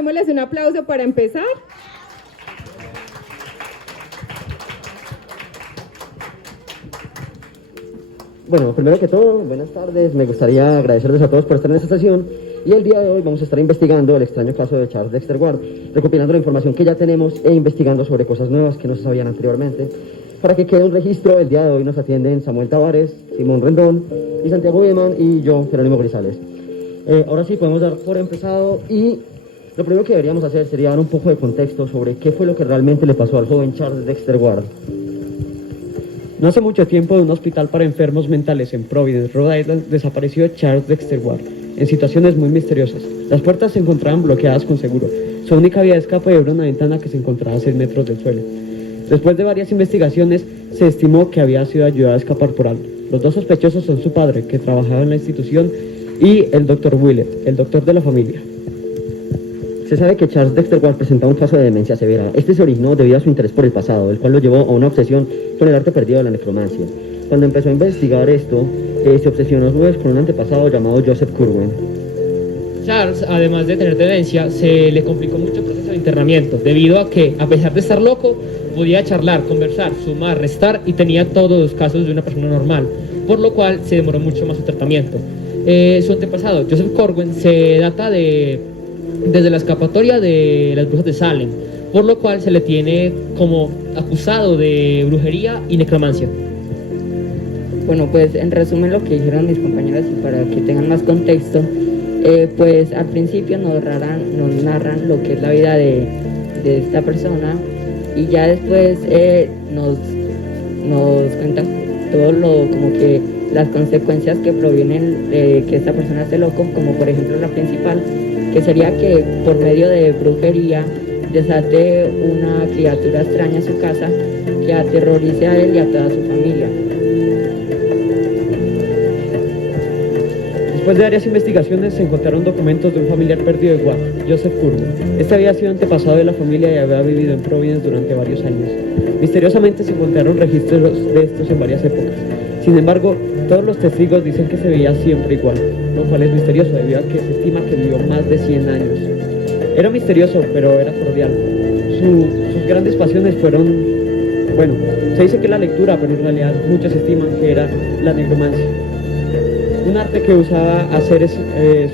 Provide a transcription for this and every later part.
démosles un aplauso para empezar. Bueno, primero que todo, buenas tardes. Me gustaría agradecerles a todos por estar en esta sesión. Y el día de hoy vamos a estar investigando el extraño caso de Charles Dexter Ward, recopilando la información que ya tenemos e investigando sobre cosas nuevas que no se sabían anteriormente. Para que quede un registro, el día de hoy nos atienden Samuel Tavares, Simón Rendón y Santiago Bieman y yo, Jerónimo Grisales. Ahora sí, podemos dar por empezado y lo primero que deberíamos hacer sería dar un poco de contexto sobre qué fue lo que realmente le pasó al joven Charles Dexter Ward. No hace mucho tiempo, de un hospital para enfermos mentales en Providence, Rhode Island, desapareció Charles Dexter Ward, en situaciones muy misteriosas. Las puertas se encontraban bloqueadas con seguro. Su única vía de escape era una ventana que se encontraba a 6 metros del suelo. Después de varias investigaciones, se estimó que había sido ayudado a escapar por algo. Los dos sospechosos son su padre, que trabajaba en la institución, y el Dr. Willett, el doctor de la familia. Se sabe que Charles Dexter Ward presentaba un caso de demencia severa. Este se originó debido a su interés por el pasado, el cual lo llevó a una obsesión con el arte perdido de la necromancia. Cuando empezó a investigar esto, se obsesionó pues con un antepasado llamado Joseph Curwen. Charles, además de tener demencia, se le complicó mucho el proceso de internamiento, debido a que, a pesar de estar loco, podía charlar, conversar, sumar, restar y tenía todos los casos de una persona normal, por lo cual se demoró mucho más su tratamiento. Su antepasado, Joseph Corwin, se data desde la escapatoria de las brujas de Salem, por lo cual se le tiene como acusado de brujería y necromancia. Bueno, pues en resumen lo que dijeron mis compañeras y para que tengan más contexto, pues al principio nos narran lo que es la vida de esta persona y ya después nos cuentan todo como que las consecuencias que provienen de que esta persona esté loco, como por ejemplo la principal, que sería que por medio de brujería desate una criatura extraña en su casa que aterrorice a él y a toda su familia. Después de varias investigaciones, se encontraron documentos de un familiar perdido de Ward, Joseph Curwen. Este había sido antepasado de la familia y había vivido en Providence durante varios años. Misteriosamente se encontraron registros de estos en varias épocas. Sin embargo, todos los testigos dicen que se veía siempre igual, lo cual es misterioso debido a que se estima que vivió más de 100 años. Era misterioso, pero era cordial. Sus grandes pasiones fueron, bueno, se dice que la lectura, pero en realidad muchos estiman que era la necromancia. Un arte que usaba a seres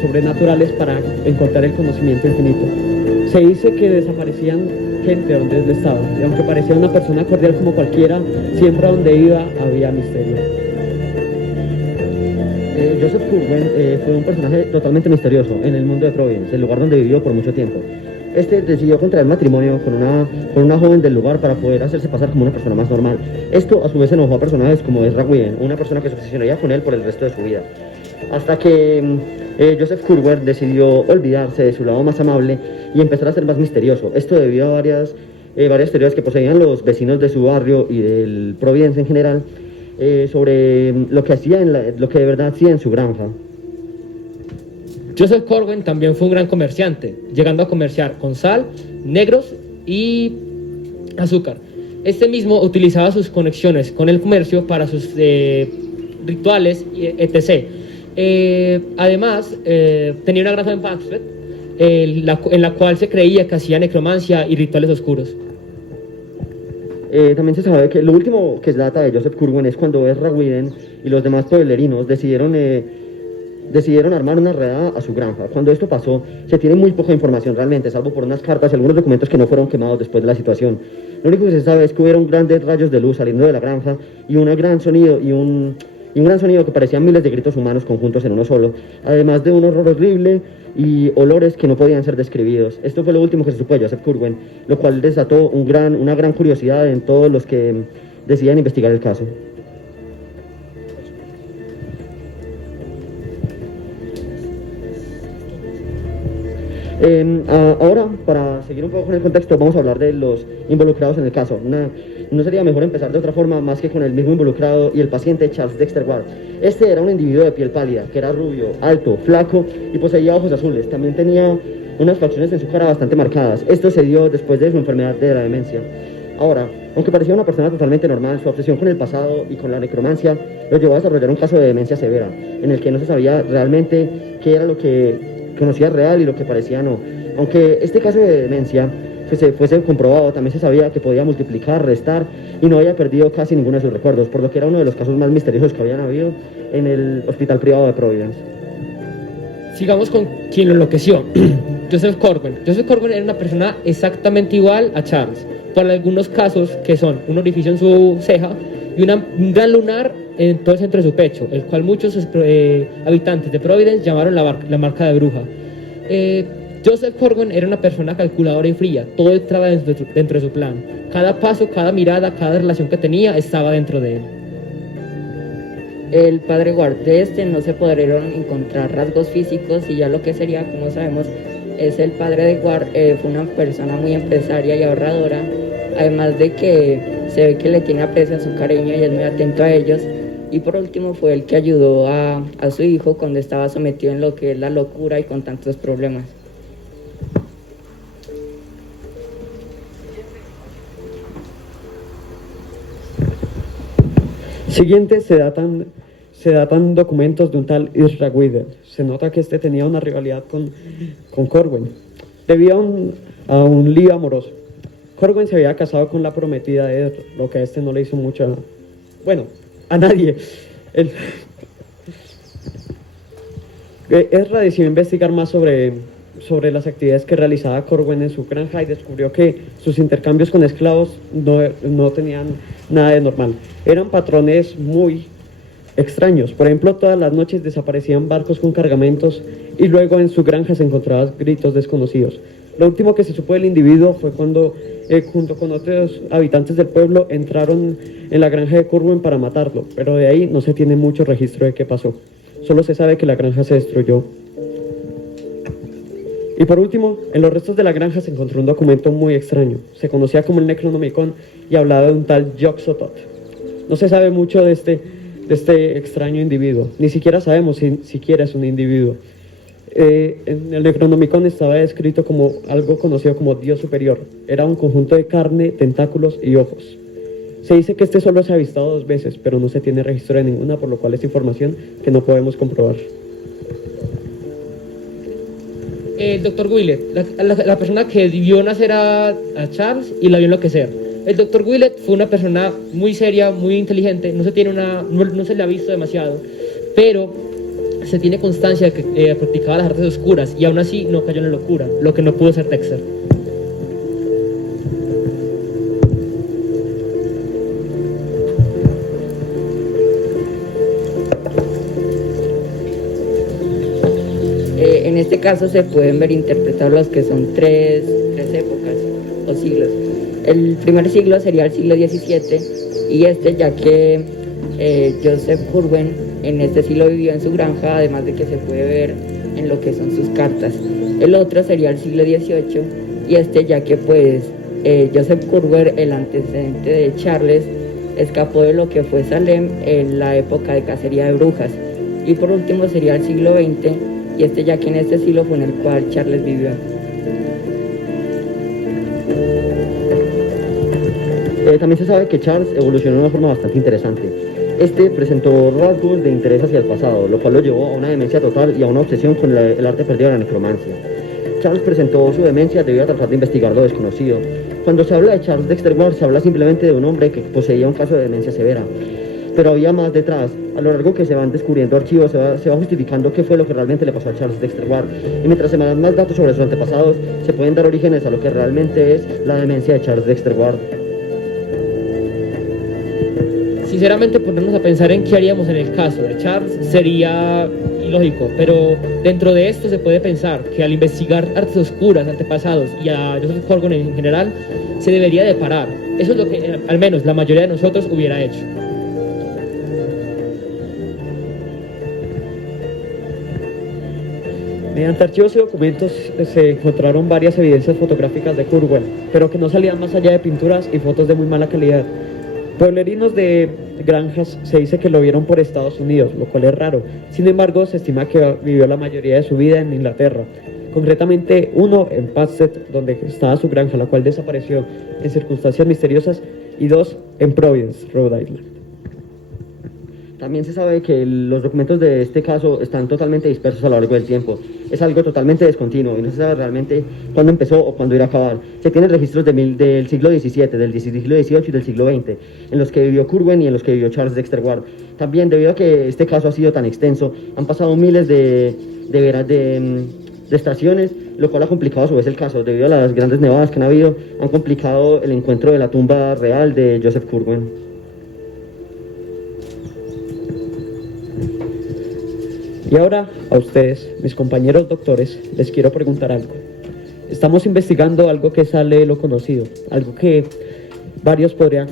sobrenaturales para encontrar el conocimiento infinito. Se dice que desaparecían gente donde él estaba, y aunque parecía una persona cordial como cualquiera, siempre a donde iba había misterio. Joseph Curwen fue un personaje totalmente misterioso en el mundo de Providence, el lugar donde vivió por mucho tiempo. Este decidió contraer matrimonio con una joven del lugar para poder hacerse pasar como una persona más normal. Esto a su vez enojó a personajes como Ezra Whedon, una persona que se obsesionaría con él por el resto de su vida. Hasta que Joseph Curwen decidió olvidarse de su lado más amable y empezar a ser más misterioso. Esto debido a varias teorías que poseían los vecinos de su barrio y del Providence en general sobre lo que lo que de verdad hacía en su granja. Joseph Corwin también fue un gran comerciante, llegando a comerciar con sal, negros y azúcar. Este mismo utilizaba sus conexiones con el comercio para sus rituales, etc. Además, tenía una granja en Baxter, en la cual se creía que hacía necromancia y rituales oscuros. También se sabe que lo último que se data de Joseph Curwen es cuando Ezra Whedon y los demás pueblerinos decidieron armar una redada a su granja. Cuando esto pasó, se tiene muy poca información realmente, salvo por unas cartas y algunos documentos que no fueron quemados después de la situación. Lo único que se sabe es que hubieron grandes rayos de luz saliendo de la granja y un gran sonido que parecían miles de gritos humanos conjuntos en uno solo, además de un horror horrible y olores que no podían ser describidos. Esto fue lo último que se supo de Joseph Curwen, lo cual desató una gran curiosidad en todos los que decidían investigar el caso. Ahora, para seguir un poco con el contexto, vamos a hablar de los involucrados en el caso. No sería mejor empezar de otra forma más que con el mismo involucrado y el paciente Charles Dexter Ward. Este era un individuo de piel pálida, que era rubio, alto, flaco y poseía ojos azules. También tenía unas facciones en su cara bastante marcadas. Esto se dio después de su enfermedad de la demencia. Ahora, aunque parecía una persona totalmente normal, su obsesión con el pasado y con la necromancia lo llevó a desarrollar un caso de demencia severa, en el que no se sabía realmente qué era lo que conocía real y lo que parecía no. Aunque este caso de demencia fuese comprobado, también se sabía que podía multiplicar, restar y no había perdido casi ninguno de sus recuerdos, por lo que era uno de los casos más misteriosos que habían habido en el hospital privado de Providence. Sigamos con quien lo enloqueció, Joseph Corwin. Joseph Corwin era una persona exactamente igual a Charles, por algunos casos que son un orificio en su ceja y un gran lunar en todo el centro de su pecho, el cual muchos habitantes de Providence llamaron la marca de bruja. Joseph Corwin era una persona calculadora y fría, todo estaba dentro de su plan. Cada paso, cada mirada, cada relación que tenía estaba dentro de él. El padre Ward, de este no se pudieron encontrar rasgos físicos y ya lo que sería, como sabemos, es el padre de Ward, fue una persona muy empresaria y ahorradora, además de que se ve que le tiene aprecio a su cariño y es muy atento a ellos. Y por último fue el que ayudó a su hijo cuando estaba sometido en lo que es la locura y con tantos problemas. Siguiente se datan documentos de un tal Ezra Whedon. Se nota que este tenía una rivalidad con Corwin, debido a un lío amoroso. Corwin se había casado con la prometida de Ezra, lo que a este no le hizo mucha... Bueno, a nadie. Ezra decidió investigar más sobre las actividades que realizaba Corwin en su granja y descubrió que sus intercambios con esclavos no tenían nada de normal. Eran patrones muy extraños. Por ejemplo, todas las noches desaparecían barcos con cargamentos y luego en su granja se encontraban gritos desconocidos. Lo último que se supo del individuo fue cuando, junto con otros habitantes del pueblo, entraron en la granja de Corwin para matarlo, pero de ahí no se tiene mucho registro de qué pasó. Solo se sabe que la granja se destruyó. Y por último, en los restos de la granja se encontró un documento muy extraño. Se conocía como el Necronomicon y hablaba de un tal Yog-Sothoth. No se sabe mucho de este extraño individuo. Ni siquiera sabemos si siquiera es un individuo. En el Necronomicon estaba descrito como algo conocido como Dios superior. Era un conjunto de carne, tentáculos y ojos. Se dice que este solo se ha avistado 2 veces, pero no se tiene registro de ninguna, por lo cual es información que no podemos comprobar. El doctor Willett, la persona que vio nacer a Charles y la vio enloquecer. El doctor Willett fue una persona muy seria, muy inteligente, no se le ha visto demasiado, pero se tiene constancia de que practicaba las artes oscuras y aún así no cayó en la locura, lo que no pudo ser Dexter. En este caso se pueden ver interpretados los que son tres épocas o siglos. El primer siglo sería el siglo XVII y ya que Joseph Corwin en este siglo vivió en su granja, además de que se puede ver en lo que son sus cartas. El otro sería el siglo XVIII y ya que pues Joseph Corwin, el antecedente de Charles, escapó de lo que fue Salem en la época de cacería de brujas. Y por último sería el siglo XX y ya que en este siglo fue en el cual Charles vivió. También se sabe que Charles evolucionó de una forma bastante interesante. Este presentó rasgos de interés hacia el pasado, lo cual lo llevó a una demencia total y a una obsesión con el arte perdido de la necromancia. Charles presentó su demencia debido a tratar de investigar lo desconocido. Cuando se habla de Charles Dexter Ward, se habla simplemente de un hombre que poseía un caso de demencia severa. Pero había más detrás. A lo largo que se van descubriendo archivos, se va justificando qué fue lo que realmente le pasó a Charles Dexter Ward. Y mientras se me dan más datos sobre sus antepasados, se pueden dar orígenes a lo que realmente es la demencia de Charles Dexter Ward. Sinceramente, ponernos a pensar en qué haríamos en el caso de Charles sería ilógico, pero dentro de esto se puede pensar que al investigar artes oscuras, antepasados y a Joseph Corwin en general, se debería de parar. Eso es lo que al menos la mayoría de nosotros hubiera hecho. Mediante archivos y documentos se encontraron varias evidencias fotográficas de Corwin, pero que no salían más allá de pinturas y fotos de muy mala calidad. Pueblerinos de granjas se dice que lo vieron por Estados Unidos, lo cual es raro. Sin embargo, se estima que vivió la mayoría de su vida en Inglaterra. Concretamente, uno en Padstead, donde estaba su granja, la cual desapareció en circunstancias misteriosas, y 2 en Providence, Rhode Island. También se sabe que los documentos de este caso están totalmente dispersos a lo largo del tiempo. Es algo totalmente descontinuo y no se sabe realmente cuándo empezó o cuándo irá a acabar. Se tienen registros del siglo XVII, del siglo XVIII y del siglo XX, en los que vivió Curwen y en los que vivió Charles Dexter Ward. También, debido a que este caso ha sido tan extenso, han pasado miles de estaciones, lo cual ha complicado a su vez el caso. Debido a las grandes nevadas que han habido, han complicado el encuentro de la tumba real de Joseph Curwen. Y ahora, a ustedes, mis compañeros doctores, les quiero preguntar algo. Estamos investigando algo que sale de lo conocido, algo que varios podrían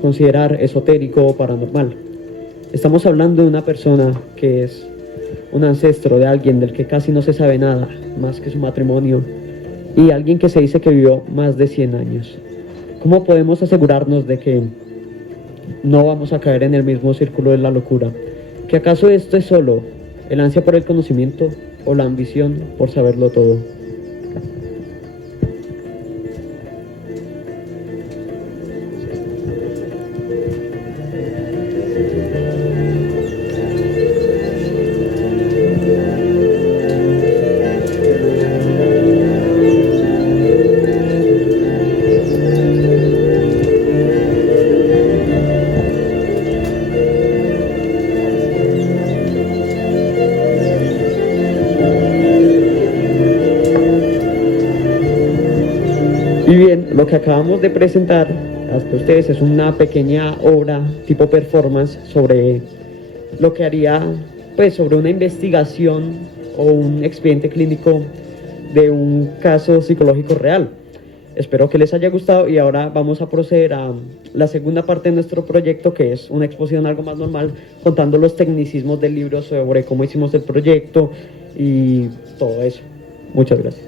considerar esotérico o paranormal. Estamos hablando de una persona que es un ancestro de alguien del que casi no se sabe nada, más que su matrimonio, y alguien que se dice que vivió más de 100 años. ¿Cómo podemos asegurarnos de que no vamos a caer en el mismo círculo de la locura? ¿Que acaso esto es solo el ansia por el conocimiento o la ambición por saberlo todo? Y bien, lo que acabamos de presentar hasta ustedes es una pequeña obra tipo performance sobre lo que haría, pues, sobre una investigación o un expediente clínico de un caso psicológico real. Espero que les haya gustado y ahora vamos a proceder a la segunda parte de nuestro proyecto, que es una exposición algo más normal, contando los tecnicismos del libro sobre cómo hicimos el proyecto y todo eso. Muchas gracias.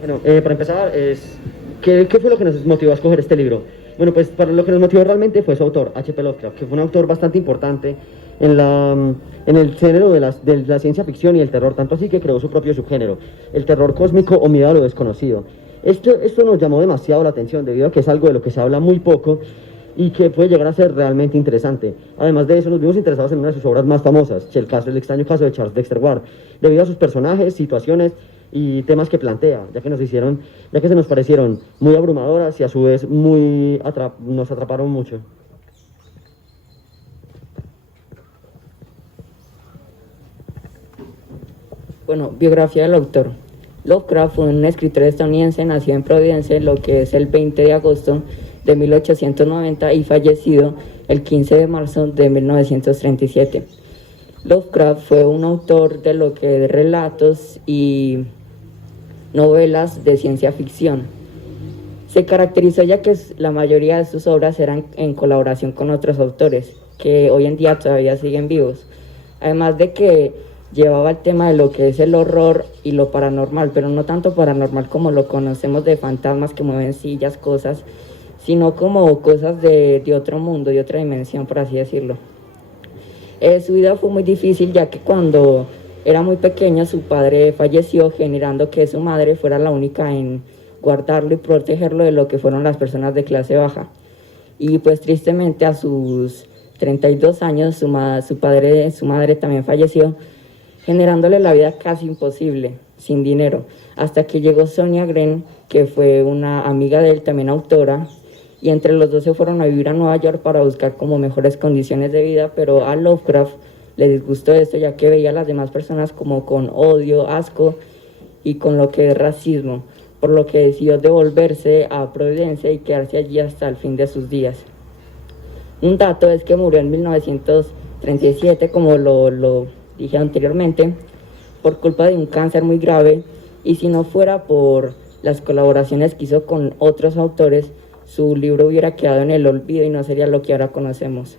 Bueno, para empezar, ¿qué fue lo que nos motivó a escoger este libro? Bueno, pues para lo que nos motivó realmente fue su autor, H.P. Lovecraft, que fue un autor bastante importante en el género de la ciencia ficción y el terror, tanto así que creó su propio subgénero, el terror cósmico o miedo a lo desconocido. Esto nos llamó demasiado la atención debido a que es algo de lo que se habla muy poco y que puede llegar a ser realmente interesante. Además de eso, nos vimos interesados en una de sus obras más famosas, el extraño caso de Charles Dexter Ward, debido a sus personajes, situaciones y temas que plantea, ya que se nos parecieron muy abrumadoras y a su vez nos atraparon mucho. Bueno, biografía del autor. Lovecraft fue un escritor estadounidense, nacido en Providence, lo que es el 20 de agosto de 1890 y fallecido el 15 de marzo de 1937. Lovecraft fue un autor de lo que es relatos y novelas de ciencia ficción. Se caracterizó ya que la mayoría de sus obras eran en colaboración con otros autores, que hoy en día todavía siguen vivos. Además de que llevaba el tema de lo que es el horror y lo paranormal, pero no tanto paranormal como lo conocemos de fantasmas que mueven sillas, cosas, sino como cosas de otro mundo, de otra dimensión, por así decirlo. Su vida fue muy difícil, ya que cuando era muy pequeño su padre falleció, generando que su madre fuera la única en guardarlo y protegerlo de lo que fueron las personas de clase baja. Y pues tristemente a sus 32 años su madre también falleció, generándole la vida casi imposible, sin dinero, hasta que llegó Sonia Green, que fue una amiga de él, también autora, y entre los dos se fueron a vivir a Nueva York para buscar como mejores condiciones de vida, pero a Lovecraft le disgustó esto, ya que veía a las demás personas como con odio, asco y con lo que es racismo, por lo que decidió devolverse a Providencia y quedarse allí hasta el fin de sus días. Un dato es que murió en 1937, como lo dije anteriormente, por culpa de un cáncer muy grave, y si no fuera por las colaboraciones que hizo con otros autores, su libro hubiera quedado en el olvido y no sería lo que ahora conocemos.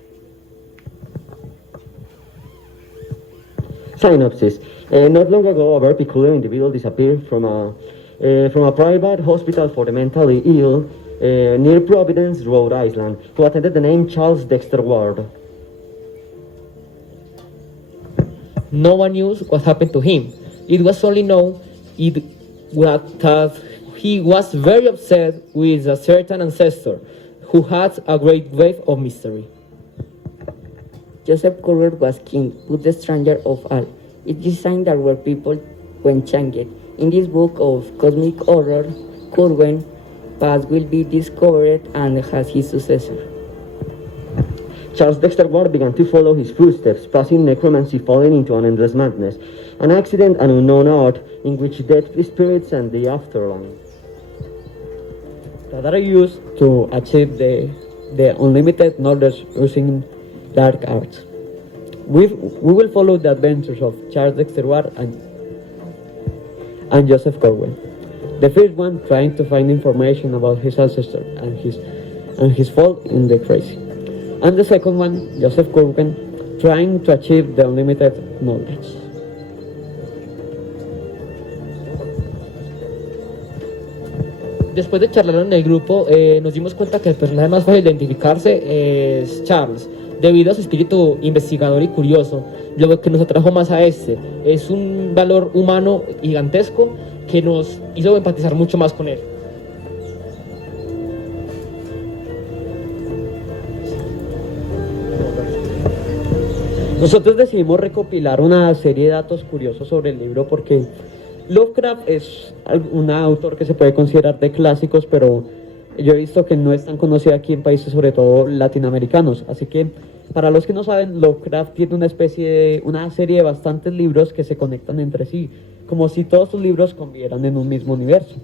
Synopsis. Not long ago, a very peculiar individual disappeared from a private hospital for the mentally ill near Providence, Rhode Island, who attended the name Charles Dexter Ward. No one knew what happened to him. It was only known that he was very upset with a certain ancestor who had a great wave of mystery. Joseph Curwer was king, but the stranger of all. It is sign that were people when changed. In this book of cosmic horror, Curwen past will be discovered and has his successor. Charles Dexter Ward began to follow his footsteps, passing necromancy, falling into an endless madness, an accident, an unknown art in which dead spirits and the afterlife that are used to achieve the unlimited knowledge using dark arts. We will follow the adventures of Charles Dexter Ward and Joseph Corwin. The first one trying to find information about his ancestor and his fall in the crazy. And the second one, Joseph Corwin, trying to achieve the unlimited knowledge. Después de charlar en el grupo, nos dimos cuenta que el personaje más fácil de identificarse es Charles, debido a su espíritu investigador y curioso. Lo que nos atrajo más a este es un valor humano gigantesco que nos hizo empatizar mucho más con él. Nosotros decidimos recopilar una serie de datos curiosos sobre el libro porque Lovecraft es un autor que se puede considerar de clásicos, pero yo he visto que no es tan conocido aquí en países sobre todo latinoamericanos. Así que para los que no saben, Lovecraft tiene una serie de bastantes libros que se conectan entre sí, como si todos sus libros convivieran en un mismo universo.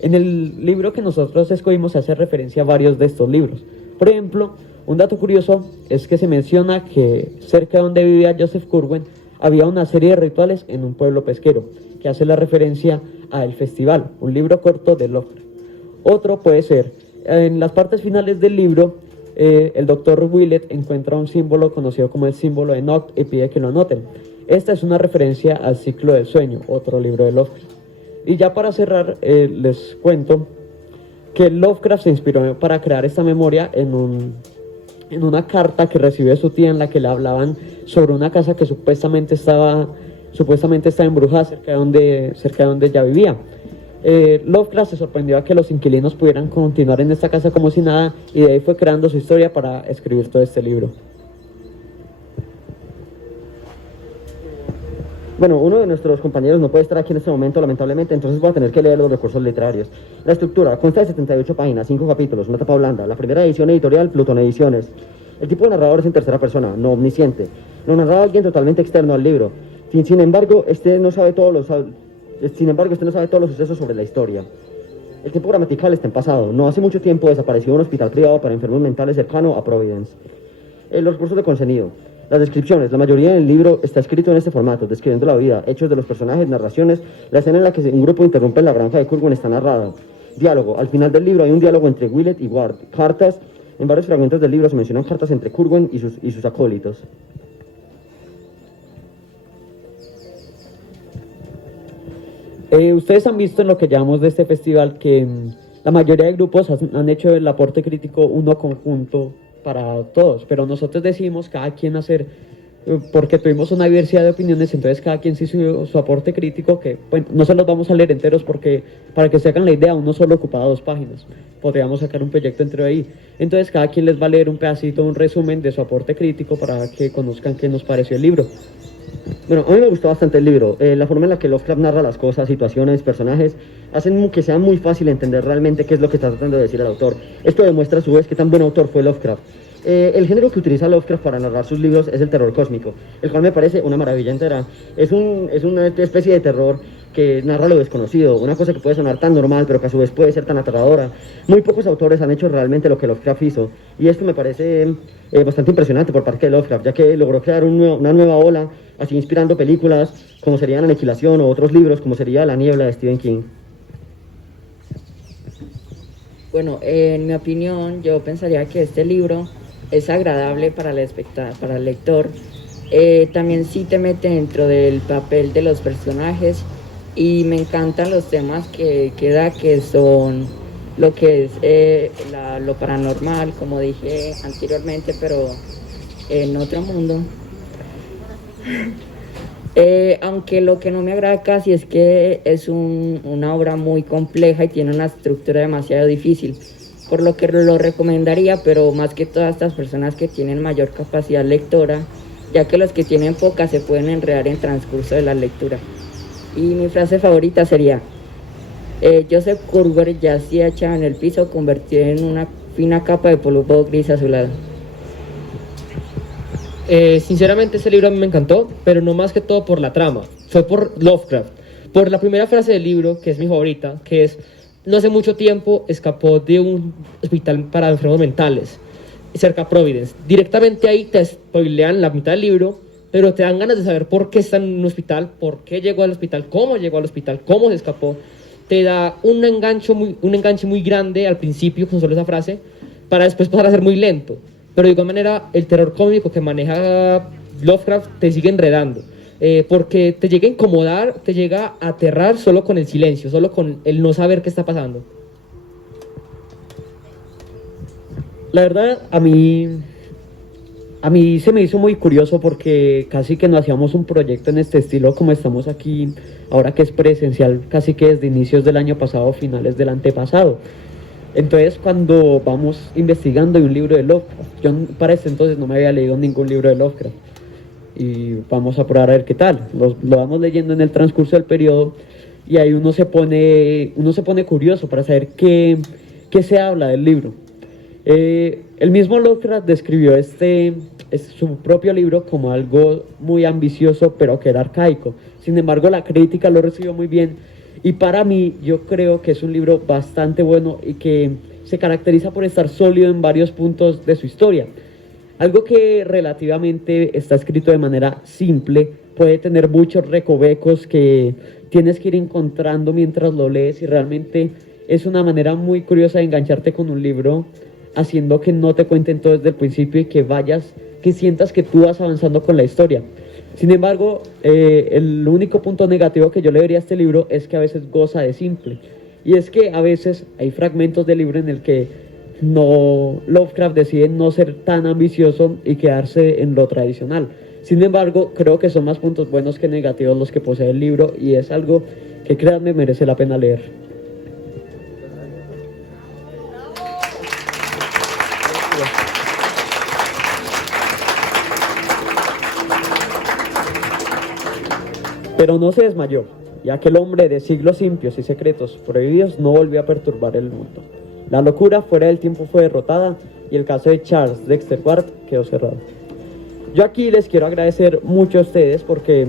En el libro que nosotros escogimos se hace referencia a varios de estos libros. Por ejemplo, un dato curioso es que se menciona que cerca de donde vivía Joseph Curwen había una serie de rituales en un pueblo pesquero, que hace la referencia a El Festival, un libro corto de Lovecraft. Otro puede ser, en las partes finales del libro, el doctor Willett encuentra un símbolo conocido como el símbolo de Noct y pide que lo anoten. Esta es una referencia al ciclo del sueño, otro libro de Lovecraft. Y ya para cerrar, les cuento que Lovecraft se inspiró para crear esta memoria en una carta que recibió de su tía en la que le hablaban sobre una casa que supuestamente estaba embrujada cerca de donde ella vivía. Lovecraft se sorprendió a que los inquilinos pudieran continuar en esta casa como si nada, y de ahí fue creando su historia para escribir todo este libro. Bueno, uno de nuestros compañeros no puede estar aquí en este momento, lamentablemente, entonces voy a tener que leer los recursos literarios. La estructura consta de 78 páginas, 5 capítulos, una tapa blanda. La primera edición editorial, Plutón Ediciones. El tipo de narrador es en tercera persona, no omnisciente. Lo narraba alguien totalmente externo al libro. Sin embargo, este no sabe todos los sucesos sobre la historia. El tiempo gramatical está en pasado. No hace mucho tiempo desapareció un hospital privado para enfermos mentales cercano a Providence. Los recursos de contenido. Las descripciones. La mayoría del libro está escrito en este formato, describiendo la vida, hechos de los personajes, narraciones. La escena en la que un grupo interrumpe en la granja de Curwen está narrada. Diálogo. Al final del libro hay un diálogo entre Willett y Ward. Cartas. En varios fragmentos del libro se mencionan cartas entre Curwen y sus acólitos. Ustedes han visto en lo que llamamos de este festival que la mayoría de grupos han hecho el aporte crítico uno conjunto para todos, pero nosotros decidimos cada quien hacer, porque tuvimos una diversidad de opiniones, entonces cada quien sí su aporte crítico, que bueno, no se los vamos a leer enteros porque para que se hagan la idea, uno solo ocupaba 2 páginas, podríamos sacar un proyecto entero ahí, entonces cada quien les va a leer un pedacito, un resumen de su aporte crítico para que conozcan qué nos pareció el libro. Bueno, a mí me gustó bastante el libro. La forma en la que Lovecraft narra las cosas, situaciones, personajes, hacen que sea muy fácil entender realmente qué es lo que está tratando de decir el autor. Esto demuestra a su vez qué tan buen autor fue Lovecraft. El género que utiliza Lovecraft para narrar sus libros es el terror cósmico, el cual me parece una maravilla entera. Es una especie de terror que narra lo desconocido, una cosa que puede sonar tan normal, pero que a su vez puede ser tan aterradora. Muy pocos autores han hecho realmente lo que Lovecraft hizo, y esto me parece bastante impresionante por parte de Lovecraft, ya que logró crear una nueva ola, así inspirando películas como serían Aniquilación o otros libros como sería La Niebla de Stephen King. Bueno, en mi opinión, yo pensaría que este libro es agradable para el lector. También sí te mete dentro del papel de los personajes y me encantan los temas que da, que son lo que es lo paranormal, como dije anteriormente, pero en otro mundo. Aunque lo que no me agrada casi es que es una obra muy compleja y tiene una estructura demasiado difícil. por lo que lo recomendaría, pero más que todas estas personas que tienen mayor capacidad lectora, ya que los que tienen poca se pueden enredar en transcurso de la lectura. Y mi frase favorita sería: Joseph Curwer yacía echado en el piso, convertido en una fina capa de polvo gris azulado. Sinceramente ese libro a mí me encantó, pero no más que todo por la trama, fue por Lovecraft, por la primera frase del libro, que es mi favorita, que es: no hace mucho tiempo escapó de un hospital para enfermos mentales, cerca de Providence. Directamente ahí te spoilean la mitad del libro, pero te dan ganas de saber por qué está en un hospital, por qué llegó al hospital, cómo llegó al hospital, cómo se escapó. Te da un enganche muy grande al principio con solo esa frase, para después pasar a ser muy lento. Pero de igual manera, el terror cómico que maneja Lovecraft te sigue enredando, porque te llega a incomodar, te llega a aterrar solo con el silencio, solo con el no saber qué está pasando. La verdad, a mí se me hizo muy curioso porque casi que no hacíamos un proyecto en este estilo como estamos aquí, ahora que es presencial, casi que desde inicios del año pasado, finales del antepasado. Entonces, cuando vamos investigando un libro de Lovecraft, yo para ese entonces no me había leído ningún libro de Lovecraft, y vamos a probar a ver qué tal. Lo vamos leyendo en el transcurso del periodo, y ahí uno se pone curioso para saber qué se habla del libro. El mismo Lovecraft describió su propio libro como algo muy ambicioso, pero que era arcaico. Sin embargo, la crítica lo recibió muy bien, y para mí yo creo que es un libro bastante bueno y que se caracteriza por estar sólido en varios puntos de su historia. Algo que relativamente está escrito de manera simple, puede tener muchos recovecos que tienes que ir encontrando mientras lo lees, y realmente es una manera muy curiosa de engancharte con un libro, haciendo que no te cuenten todo desde el principio y que sientas que tú vas avanzando con la historia. Sin embargo, el único punto negativo que yo le vería a este libro es que a veces goza de simple. Y es que a veces hay fragmentos del libro en el que Lovecraft decide no ser tan ambicioso y quedarse en lo tradicional. Sin embargo, creo que son más puntos buenos que negativos los que posee el libro, y es algo que, créanme, merece la pena leer. Pero no se desmayó, y aquel hombre de siglos impios y secretos prohibidos no volvió a perturbar el mundo. La locura fuera del tiempo fue derrotada, y el caso de Charles Dexter Ward quedó cerrado. Yo aquí les quiero agradecer mucho a ustedes, porque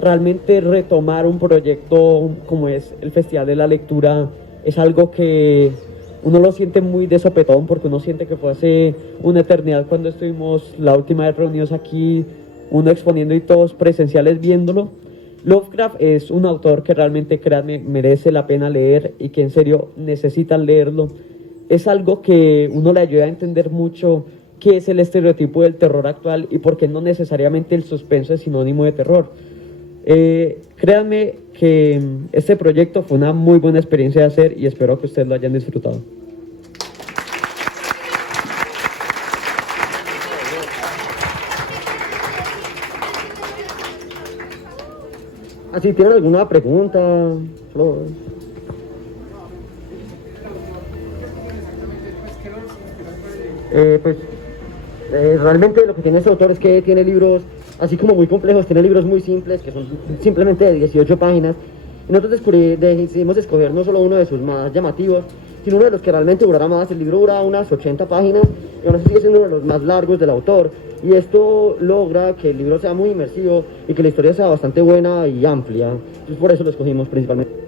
realmente retomar un proyecto como es el Festival de la Lectura es algo que uno lo siente muy de sopetón, porque uno siente que fue hace una eternidad cuando estuvimos la última vez reunidos aquí, uno exponiendo y todos presenciales viéndolo. Lovecraft es un autor que realmente, créanme, merece la pena leer, y que en serio necesitan leerlo. Es algo que uno le ayuda a entender mucho qué es el estereotipo del terror actual y por qué no necesariamente el suspenso es sinónimo de terror. Créanme que este proyecto fue una muy buena experiencia de hacer, y espero que ustedes lo hayan disfrutado. Si tienen alguna pregunta, Flor. Realmente lo que tiene este autor es que tiene libros así como muy complejos, tiene libros muy simples que son simplemente de 18 páginas. Y nosotros decidimos escoger no solo uno de sus más llamativos, sino uno de los que realmente durará más. El libro dura unas 80 páginas, y aún así sigue siendo uno de los más largos del autor. Y esto logra que el libro sea muy inmersivo y que la historia sea bastante buena y amplia. Entonces por eso lo escogimos principalmente.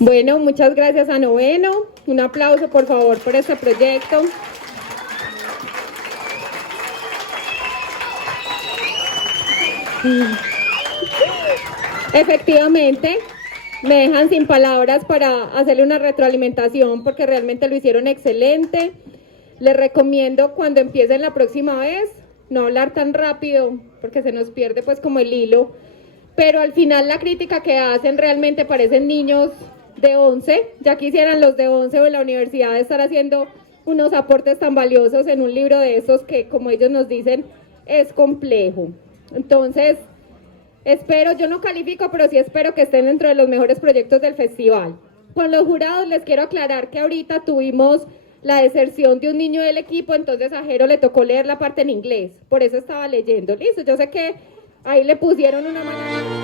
Bueno, muchas gracias a Noveno. Un aplauso, por favor, por este proyecto. Efectivamente, me dejan sin palabras para hacerle una retroalimentación porque realmente lo hicieron excelente. Les recomiendo cuando empiecen la próxima vez no hablar tan rápido porque se nos pierde pues como el hilo, pero al final la crítica que hacen realmente parecen niños de 11, ya quisieran los de 11 o en la universidad estar haciendo unos aportes tan valiosos en un libro de esos que, como ellos nos dicen, es complejo. Entonces, espero, yo no califico, pero sí espero que estén dentro de los mejores proyectos del festival. Con los jurados les quiero aclarar que ahorita tuvimos la deserción de un niño del equipo, entonces a Jero le tocó leer la parte en inglés, por eso estaba leyendo. Listo, yo sé que ahí le pusieron una mano.